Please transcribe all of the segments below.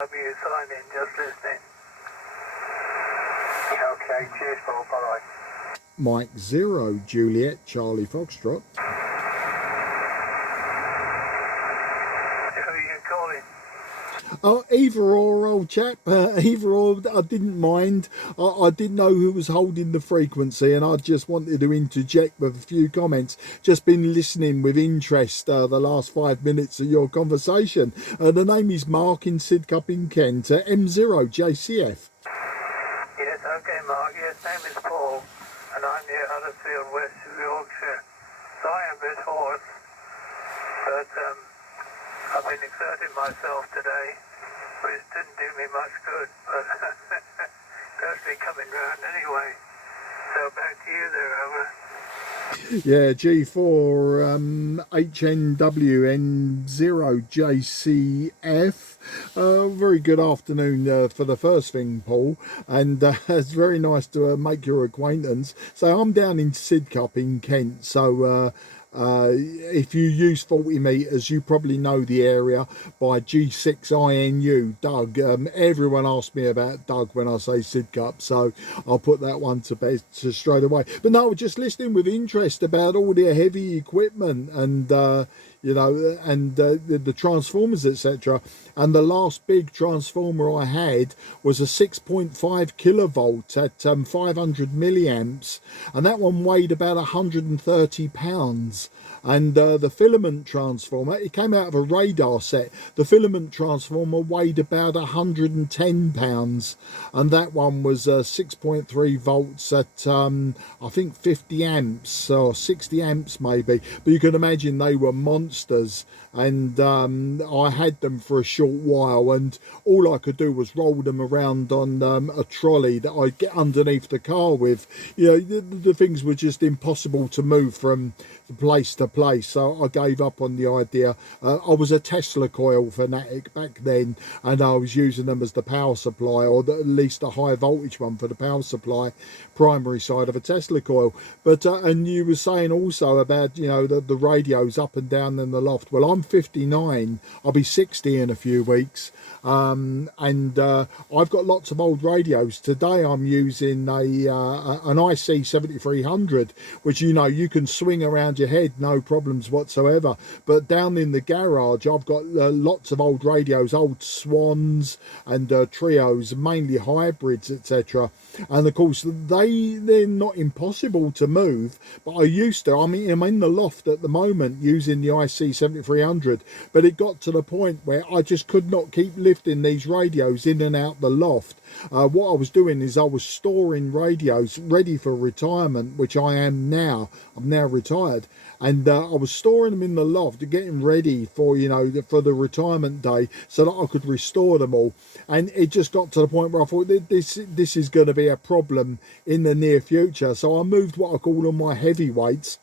W sign in, just listening. Okay, cheers, Paul. Bye-bye. Mike 0 Juliet Charlie Foxtrot. Who are you calling? Oh, either or, old chap. Either or, I didn't mind. I didn't know who was holding the frequency, and I just wanted to interject with a few comments. Just been listening with interest the last 5 minutes of your conversation. The name is Mark in Sidcup in Kent, M0 JCF. Yes, okay, Mark. Yes, name is Paul, and I'm near Huddersfield, West Yorkshire. Sorry, I'm a bit hoarse, but I've been exerting myself today, which didn't do me much good, but actually coming round anyway. So back to you there, over. Yeah, G4 HNWN0JCF. Very good afternoon for the first thing, Paul, and it's very nice to make your acquaintance. So I'm down in Sidcup in Kent, so if you use 40 metres, you probably know the area by G6INU, Doug. Everyone asks me about Doug when I say Sidcup, so I'll put that one to bed straight away. But no, just listening with interest about all the heavy equipment and you know, and the transformers, etc. And the last big transformer I had was a 6.5 kilovolt at 500 milliamps, and that one weighed about 130 pounds. And the filament transformer, it came out of a radar set. The filament transformer weighed about 110 pounds, and that one was 6.3 volts at I think 50 amps or 60 amps maybe. But you can imagine they were monsters, and I had them for a short while, and all I could do was roll them around on a trolley that I'd get underneath the car with. You know, the things were just impossible to move from place to place, so I gave up on the idea. I was a Tesla coil fanatic back then, and I was using them as the power supply, or at least a high voltage one for the power supply, primary side of a Tesla coil. But and you were saying also about, you know, the radios up and down in the loft. Well, I'm 59, I'll be 60 in a few weeks, and I've got lots of old radios. Today I'm using an IC-7300, which, you know, you can swing around your head, no problems whatsoever. But down in the garage, I've got lots of old radios, old Swans and Trios, mainly hybrids, etc. And of course, they're not impossible to move, but I used to. I mean, I'm in the loft at the moment using the IC-7300, but it got to the point where I just could not keep lifting these radios in and out the loft. What I was doing is I was storing radios ready for retirement, which I am now. I'm now retired, and I was storing them in the loft, getting ready for, you know, for the retirement day, so that I could restore them all. And it just got to the point where I thought this is going to be a problem in the near future. So I moved what I call all my heavyweights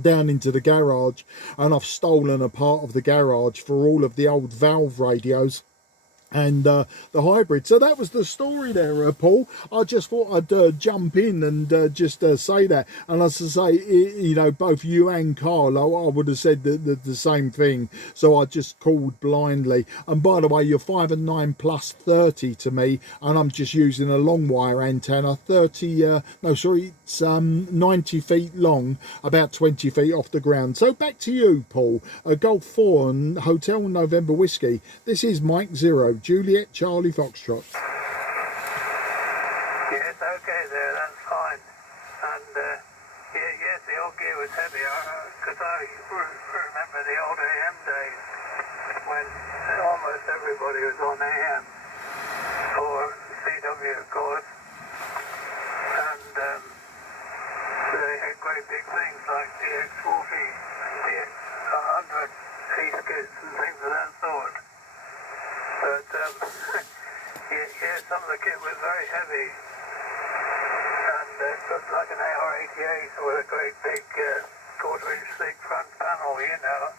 down into the garage, and I've stolen a part of the garage for all of the old valve radios and the hybrid. So that was the story there, Paul. I just thought I'd jump in and just say that. And as I say, you know, both you and Carl, I would have said the same thing. So I just called blindly. And by the way, you're 5 and 9 plus 30 to me, and I'm just using a long wire antenna, 90 feet long, about 20 feet off the ground. So back to you, Paul. Golf 4 and Hotel November Whiskey. This is Mike 0 Juliet Charlie Foxtrot. Yes, okay there, that's fine. And yes, the old gear was heavy, because I remember the old AM days when almost everybody was on AM, or CW of course, and they had great big things like DX40, DX100, E-skits and things of that sort. But yeah, some of the kit was very heavy, and it looked like an AR-88 with a great big quarter-inch thick front panel, you know,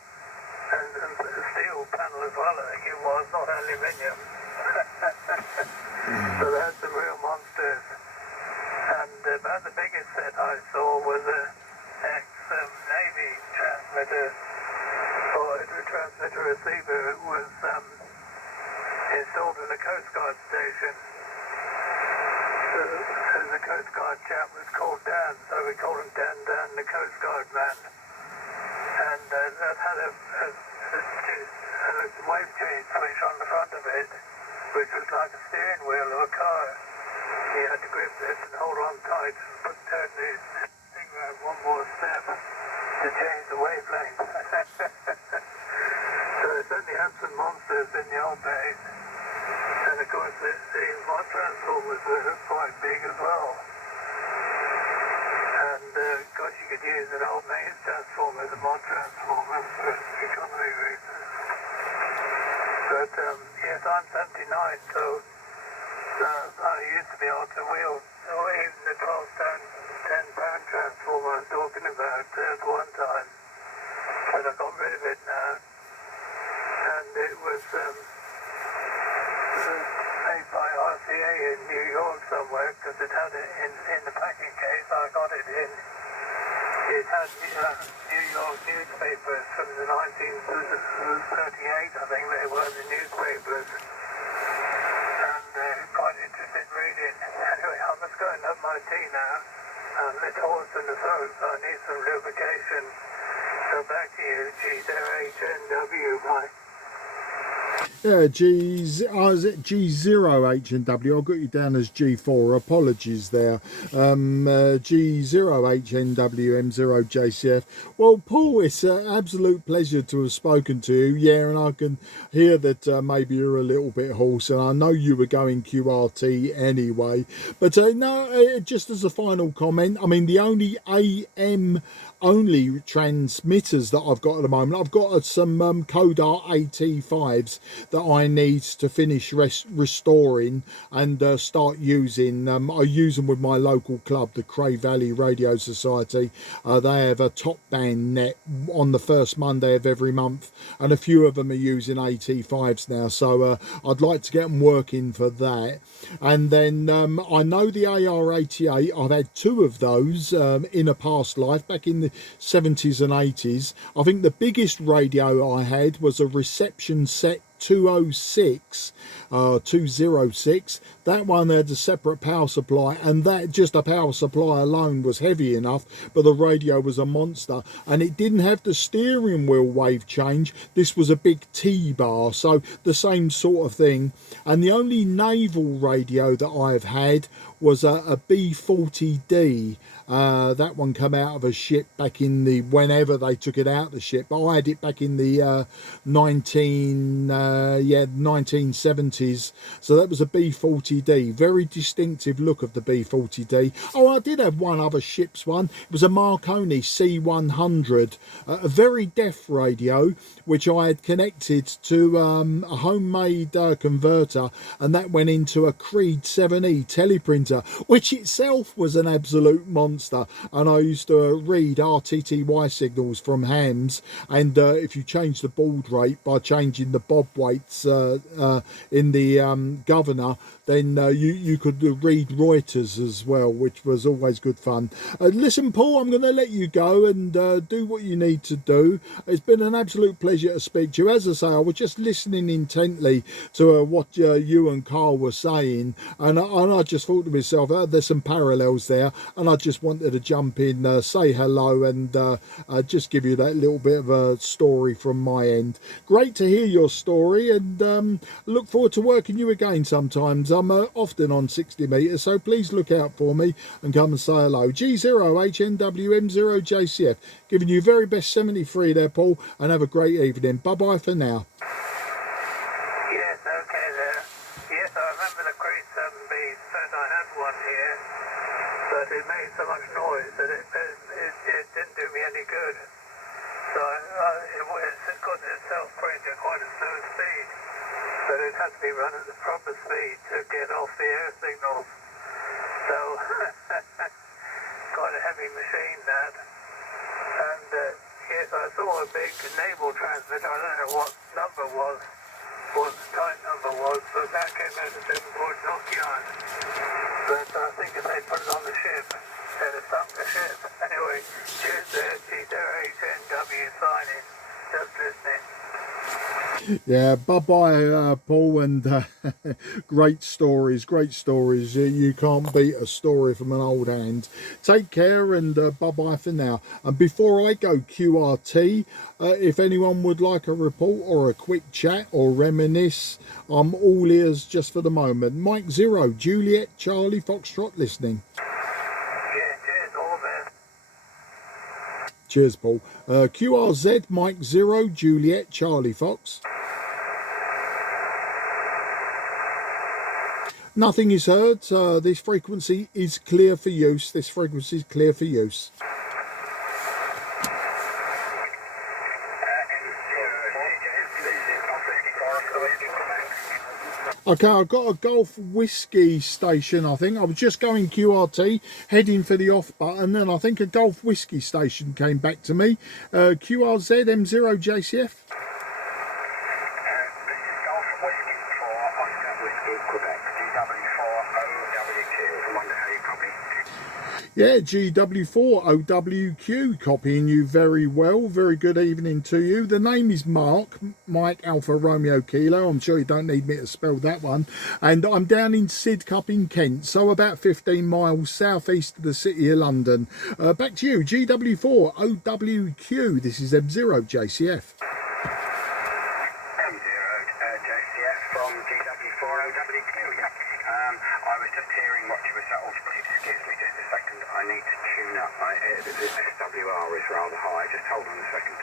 and a steel panel as well, I think it was, not aluminium. So they had some real monsters. And about the biggest set I saw was a ex-Navy transmitter, or a transmitter receiver. It was installed in a Coast Guard station. The Coast Guard chap was called Dan, so we called him Dan, the Coast Guard man. And that had a wave change switch on the front of it, which was like a steering wheel of a car. You had to grip this and hold on tight and turn the thing around one more step to change the wavelength. So it certainly had some monsters in the old days. And of course the mod transformers were quite big as well. And of course you could use an old mains transformer, the mod transformer, for economy reasons. But yes, I'm 79, so I used to be able to wheel even the 12-ton, 10-pound transformer I was talking about at one time. But I got rid of it now. And it was made by RCA in New York somewhere, because it had it in the packing case. I got it in. It had New York newspapers from the 1938, I think they were, the newspapers. And quite interested reading. Anyway, I must go and have my tea now. I'm a bit hoarse in the throat, so I need some lubrication. So back to you, G0HNW, bye. Yeah, is it G0HNW? I got you down as G4. Apologies there. G0HNWM0JCF. Well, Paul, it's an absolute pleasure to have spoken to you. Yeah, and I can hear that maybe you're a little bit hoarse, and I know you were going QRT anyway. But no, just as a final comment, I mean, the only AM only transmitters that I've got at the moment, I've got some Kodar AT5s that I need to finish restoring and start using. I use them with my local club, the Cray Valley Radio Society. They have a top band net on the first Monday of every month, and a few of them are using AT5s now, so I'd like to get them working for that. And then I know the AR88, I've had two of those in a past life, back in the 70s and 80s. I think the biggest radio I had was a reception set 206. That one had a separate power supply, and that just a power supply alone was heavy enough, but the radio was a monster, and it didn't have the steering wheel wave change. This was a big T-bar, so the same sort of thing. And the only naval radio that I've had was a B40D. That one come out of a ship back in the, whenever they took it out of the ship. I had it back in the 1970s. So that was a B40D. Very distinctive look of the B40D. Oh, I did have one other ship's one. It was a Marconi C100, a very deaf radio, which I had connected to a homemade converter, and that went into a Creed 7E teleprinter, which itself was an absolute monster. And I used to read RTTY signals from hams, and if you change the baud rate by changing the bob weights in the governor, then you could read Reuters as well, which was always good fun. Listen, Paul, I'm going to let you go and do what you need to do. It's been an absolute pleasure to speak to you. As I say, I was just listening intently to what you and Carl were saying, and I just thought to myself, there's some parallels there, and I just wanted to jump in, say hello, and just give you that little bit of a story from my end. Great to hear your story, and look forward to working you again sometimes. I'm often on 60 metres, so please look out for me and come and say hello. G0HNWM0JCF, giving you very best 73 there, Paul, and have a great evening. Bye-bye for now. Yes, okay there. Yes, I remember the Creed 7B, but I had one here, but it made so much noise that it didn't do me any good. So it was, because it's self-print at quite a slow speed, but it had to be run at the proper speed to get off the air signals. So quite a heavy machine, that. And yes, I saw a big naval transmitter. I don't know what number was, what the type number was, but that came out of Devonport Dockyard. But I think if they put it on the ship, they'd have sunk the ship. Anyway, cheers there, G0HNW signing. Just listening. Yeah, bye-bye, Paul, and great stories, great stories. You can't beat a story from an old hand. Take care, and bye-bye for now. And before I go, QRT, if anyone would like a report or a quick chat or reminisce, I'm all ears just for the moment. Mike 0, Juliet, Charlie, Foxtrot listening. Yeah, cheers, all the best. Cheers, Paul. QRZ, Mike 0, Juliet, Charlie, Fox. Nothing is heard. This frequency is clear for use. This frequency is clear for use. Okay, I've got a Golf Whiskey station, I think. I was just going QRT, heading for the off button, and I think a Golf Whiskey station came back to me. QRZ M0 JCF. Yeah, GW4OWQ, copying you very well. Very good evening to you. The name is Mark, Mike Alpha Romeo Kilo. I'm sure you don't need me to spell that one. And I'm down in Sidcup in Kent, so about 15 miles southeast of the city of London. Back to you, GW4OWQ. This is M0 JCF. From GW4OWQ, yeah. I was just hearing what you were saying. Oh, please excuse me just a second. I need to tune up. The SWR is rather high. Just hold on a second.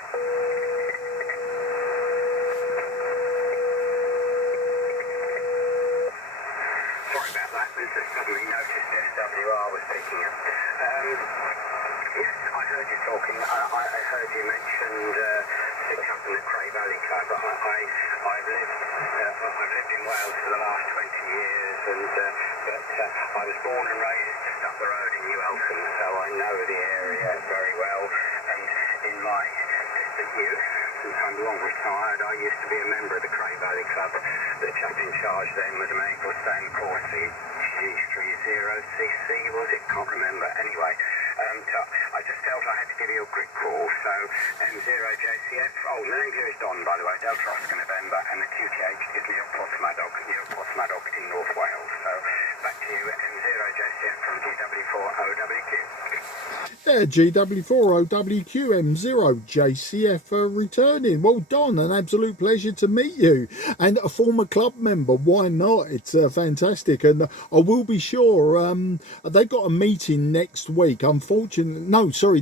Sorry about that. I just suddenly noticed SWR was picking up. Yes, I heard you talking. I heard you mentioned Sidcup and the Cray Valley Club. I've lived in Wales for the last 20 years, but I was born and raised just up the road in New Eltham, so I know the area very well. And in my distant youth, since I'm long retired, I used to be a member of the Cray Valley Club. The chap in charge then was a man called Sam Corsi, G30CC, was it? Can't remember. Anyway, so I just felt I had to give you a quick call. So M0JCF, oh, the name here is Don, by the way, Delta Oscar November, and the QTH is Neil Portsmadog in North Wales. So back to you, M0JCF from GW4OWQ. Yeah, GW4OWQ M0JCF returning. Well, Don, an absolute pleasure to meet you. And a former club member, why not? It's fantastic. And I will be sure, they've got a meeting next week.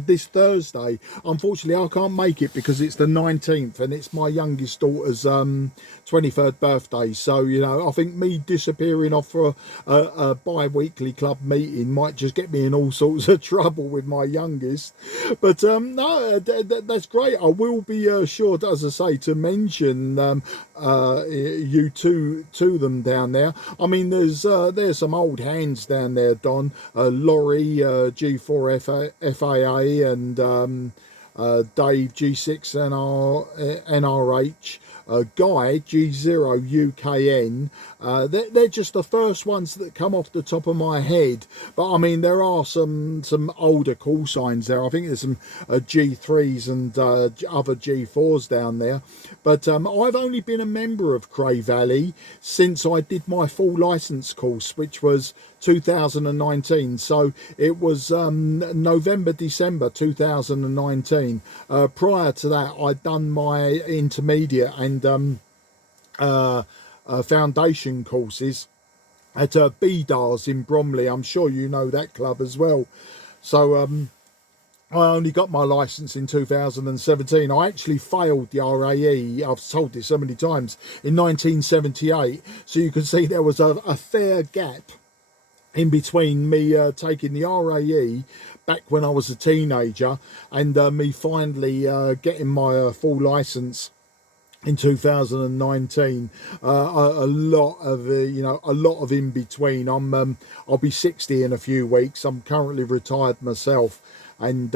This Thursday. Unfortunately, I can't make it because it's the 19th and it's my youngest daughter's 23rd birthday. So, you know, I think me disappearing off for a bi-weekly club meeting might just get me in all sorts of trouble with my youngest. But no, that's great. I will be sure, as I say, to mention you to them down there. I mean, there's some old hands down there, Don. Laurie, G4FAA, and Dave, G6NRH. Guy, G0UKN. They're just the first ones that come off the top of my head. But I mean, there are some older call signs there. I think there's some G3s and other G4s down there. But I've only been a member of Cray Valley since I did my full license course, which was 2019. So it was November, December 2019. Prior to that, I'd done my intermediate and foundation courses at BDARS in Bromley. I'm sure you know that club as well. So I only got my license in 2017. I actually failed the RAE, I've told this so many times, in 1978. So you can see there was a fair gap in between me taking the RAE back when I was a teenager and me finally getting my full license in 2019. A lot of in between. I'll be 60 in a few weeks. I'm currently retired myself, and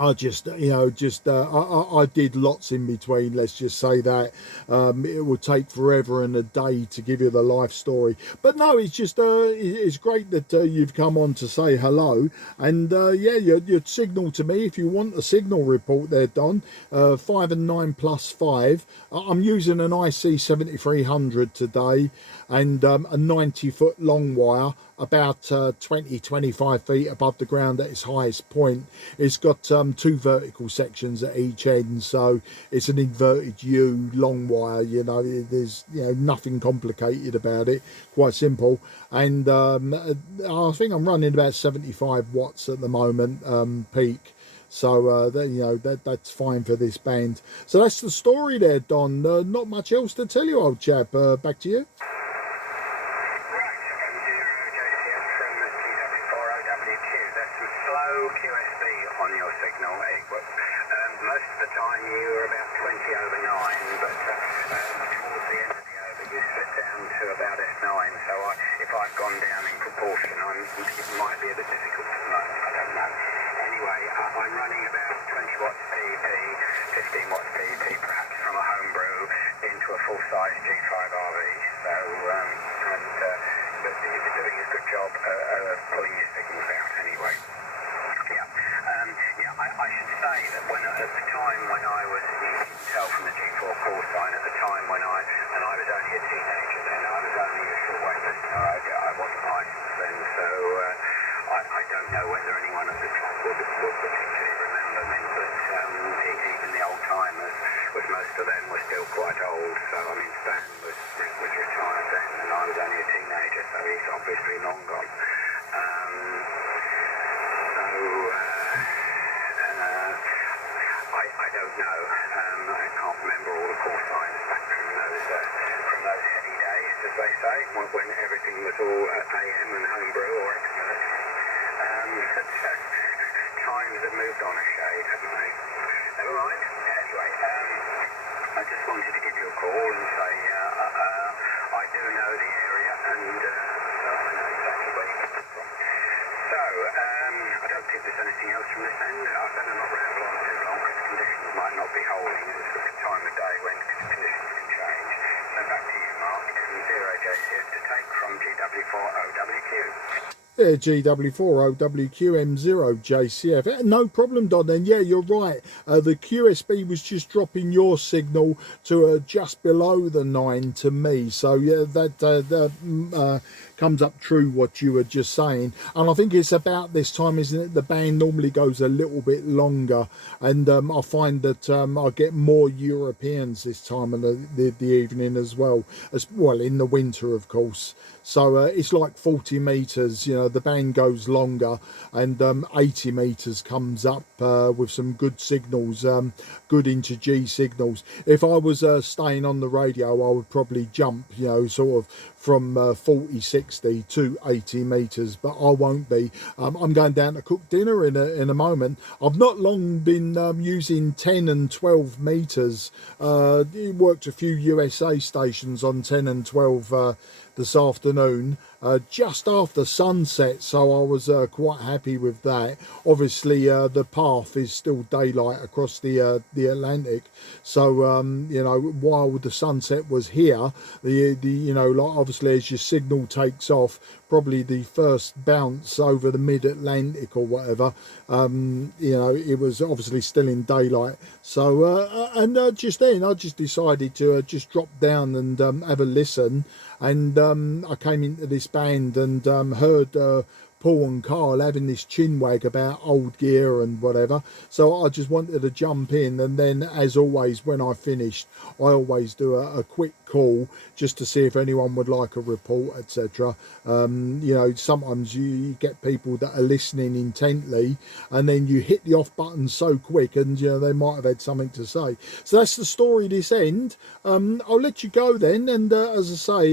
I just, I did lots in between. Let's just say that it would take forever and a day to give you the life story. But no, it's just, it's great that you've come on to say hello. And yeah, your signal to me, if you want a signal report there, Don, 5 and 9 plus 5. I'm using an IC-7300 today and a 90-foot long wire, about 20-25 feet above the ground at its highest point. It's got 2 vertical sections at each end, so it's an inverted U long wire. There's nothing complicated about it, quite simple. And I think I'm running about 75 watts at the moment, peak. So that's fine for this band. So that's the story there, Don. Not much else to tell you, old chap. Back to you. QSB on your signal. Most of the time you were about 20 over 9, but towards the end of the over you slid down to about S9, so if I've gone down in proportion, it might be a bit difficult to know. I don't know. Anyway, I'm running about 20 watts PEP, 15 watts PEP perhaps from a homebrew into a full-size G5 RV, so but you're doing a good job pulling your signals out anyway. I should say that at the time when I was, you can tell from the G4 call sign, at the time when I was only a teenager then, I was only a shortwave listener, I wasn't licensed then, so I don't know whether anyone at the club would particularly remember me, but even the old timers, with most of them were still quite old, so I mean Stan was retired then and I was only a teenager, so he's obviously long gone. I don't know. I can't remember all the call signs back from those heady days, as they say, when everything was all AM and homebrew or expert. Times have moved on a shade, haven't they? Never mind. Anyway, I just wanted to give you a call and say I do know the area and so I know exactly where you're coming from. So, I don't think there's anything else from this end. I better not ramble on too long because conditions might not be holding. It's a time of day when conditions can change. So back to you, Mark, and 0JCF to take from GW4OWQ. Yeah, GW4OWQM0JCF. No problem, Don. And yeah, you're right. The QSB was just dropping your signal to just below the 9 to me. So yeah, that comes up true what you were just saying. And I think it's about this time, isn't it? The band normally goes a little bit longer, and I find that I get more Europeans this time of the evening as well in the winter, of course. So it's like 40 meters, the band goes longer, and 80 meters comes up with some good signals, good into G signals. If I was staying on the radio, I would probably jump, sort of from 40, 60 to 80 meters, but I won't be. I'm going down to cook dinner in a moment. I've not long been using 10 and 12 meters. Worked a few USA stations on 10 and 12 this afternoon, just after sunset, so I was quite happy with that. Obviously the path is still daylight across the Atlantic, so while the sunset was here, like obviously as your signal takes off, probably the first bounce over the mid-Atlantic or whatever, it was obviously still in daylight. So just then I just decided to just drop down and have a listen. And I came into this band and heard Paul and Carl having this chinwag about old gear and whatever. So I just wanted to jump in, and then as always when I finished, I always do a quick call just to see if anyone would like a report, etc. Sometimes you get people that are listening intently, and then you hit the off button so quick, and they might have had something to say. So that's the story this end. I'll let you go then, and as I say,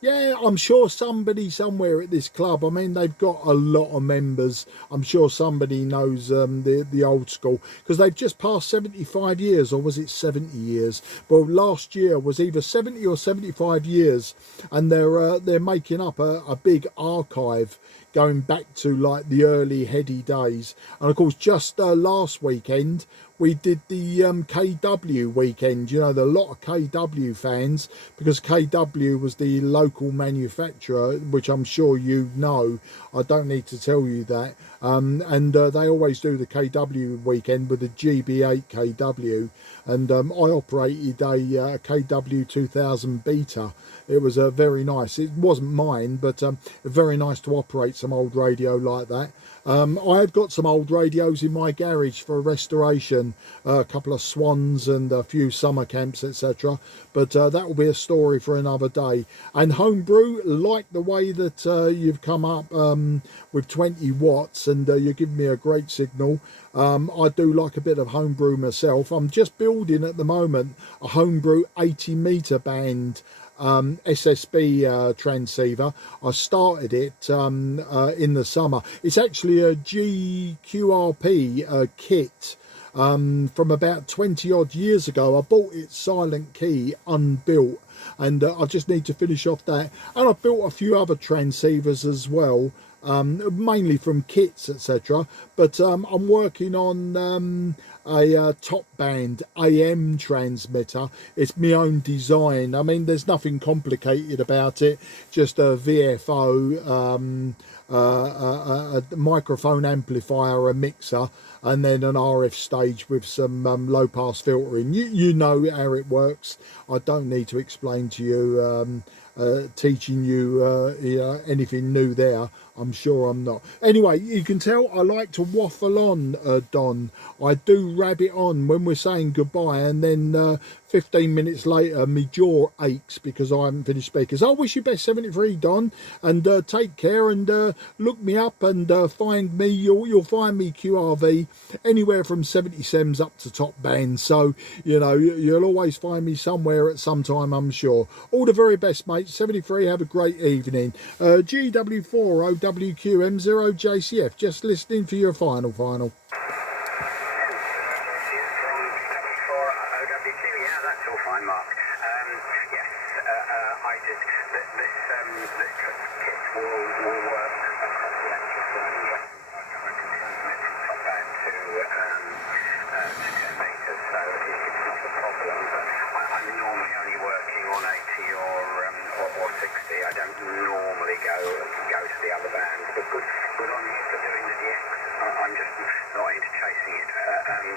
yeah, I'm sure somebody somewhere at this club, I mean, they've got got a lot of members. I'm sure somebody knows the old school, because they've just passed 75 years, or was it 70 years? Well, last year was either 70 or 75 years, and they're making up a big archive going back to like the early heady days. And of course, just last weekend we did the KW weekend. You know, there are a lot of KW fans, because KW was the local manufacturer, which I'm sure you know. I don't need to tell you that. And they always do the KW weekend with the GB8 KW. And I operated a KW 2000 beta. It was very nice. It wasn't mine, but very nice to operate some old radio like that. I have got some old radios in my garage for restoration, a couple of Swans and a few summer camps, etc. But that will be a story for another day. And homebrew, like the way that you've come up with 20 watts, and you're giving me a great signal. I do like a bit of homebrew myself. I'm just building at the moment a homebrew 80 meter band SSB transceiver. I started it in the summer. It's actually a GQRP kit from about 20 odd years ago. I bought it silent key unbuilt, and I just need to finish off that. And I've built a few other transceivers as well, mainly from kits, etc. But I'm working on a top band AM transmitter. It's my own design. I mean, there's nothing complicated about it, just a VFO, a microphone amplifier, a mixer, and then an RF stage with some low pass filtering. You know how it works. I don't need to explain to you, teaching you, anything new there. I'm sure I'm not. Anyway, you can tell I like to waffle on, Don. I do rabbit on when we're saying goodbye, and then 15 minutes later my jaw aches because I haven't finished speaking. So I wish you best 73, Don, and take care, and look me up and find me. You'll find me QRV anywhere from 77s up to top band. So, you know, you'll always find me somewhere at some time, I'm sure. All the very best, mate. 73, have a great evening. GW4 OWQM0JCF, just listening for your final.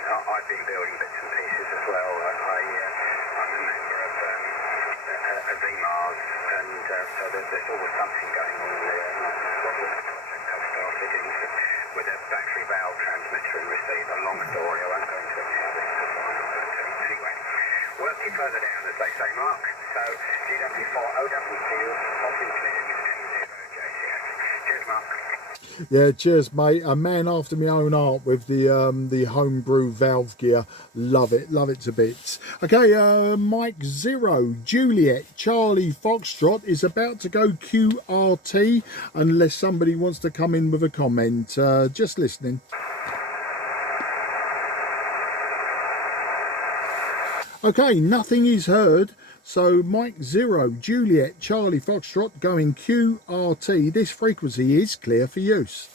I've been building bits and pieces as well. I'm a member of VMARS, and so there's always something going on there. What was the project I started in with a battery valve transmitter and receiver. Long story, I won't go into it now. Anyway, working further down, as they say, Mark. So GW4 OWQ, popping clear with M0JCF. Cheers, Mark. Yeah, cheers, mate. A man after my own heart with the homebrew valve gear. Love it to bits. Okay, Mike 0 Juliet Charlie Foxtrot is about to go QRT, unless somebody wants to come in with a comment. Just listening. Okay, nothing is heard. So Mike 0 Juliet Charlie Foxtrot going QRT. This frequency is clear for use.